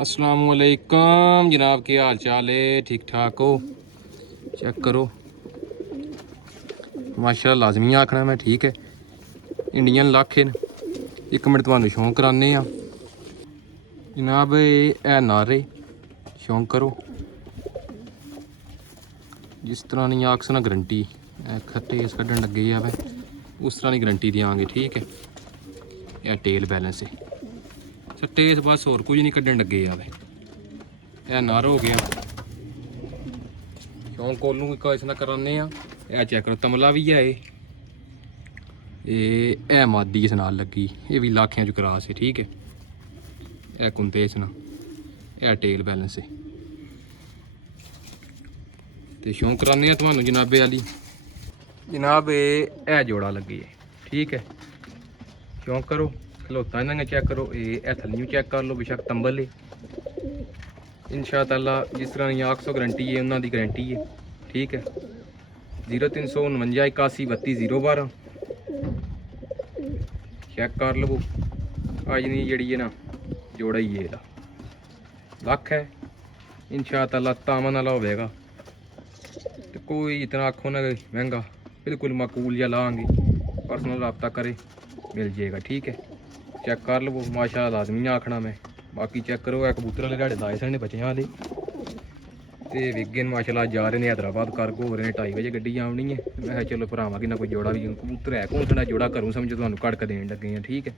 अस्सलामुअलैकुम जनाब, क्या हाल चाल है? ठीक ठाक हो? चेक करो माशाल्लाह, लाजमी आखना मैं ठीक है। इंडियन लक्ख न। एक मिनट तुहानू शौक कराने जनाब, ये नारे शौक करो जिस तरह नहीं आक्स ना गारंटी टेस कढ़न लगे जाए उस तरह की गारंटी देंगे, ठीक है। यह टेल बैलेंस है टेस, बस होर कुछ नहीं कढ़न लगे जाए। यह नर हो गया शौक कोलू इस कराने। यह चेक करो, तमला भी है ये मादी इस नाल लगी, ये भी लाखियां च क्रॉस है, ठीक है। यह कुंते इस ना यह टेल बैलेंस है तो शौक कराने थानू जनाबे वाली। जनाब ये जोड़ा लगी है, ठीक है। शौक करो खलोता इन्होंने चेक करो, ये थल्लियों चेक कर लो, बेशक तंबल है इंशाअल्लाह। जिस तरह की 800 गारंटी है उन्होंने की गारंटी है, ठीक है। 0349 81 32 012 चेक कर लो। अज नहीं जी ना जोड़ा ही है लख है इंशाअल्लाह, तामन वाला होगा तो कोई इतना आखो ना महंगा, बिल्कुल माकूल या लाँगे, पर्सनल रबता करे मिल जाएगा, ठीक है। चेक कर लो माशाअल्लाह, लाजमी आखना मैं। बाकी चेक करो, एक कबूतर वाले ढाड़े लाए सन बच्चों वाले तो विगे माशाअल्लाह जा रहे हैं हैदराबाद, करगो हो रहे हैं 2:30 बजे गड्डी आनी है। मैं चलो भरावां कि ना कोई जोड़ा भी कबूतर है कौन सा जोड़ा करूँ समझो, तुम्हें कड़क देन लगे हैं, ठीक है।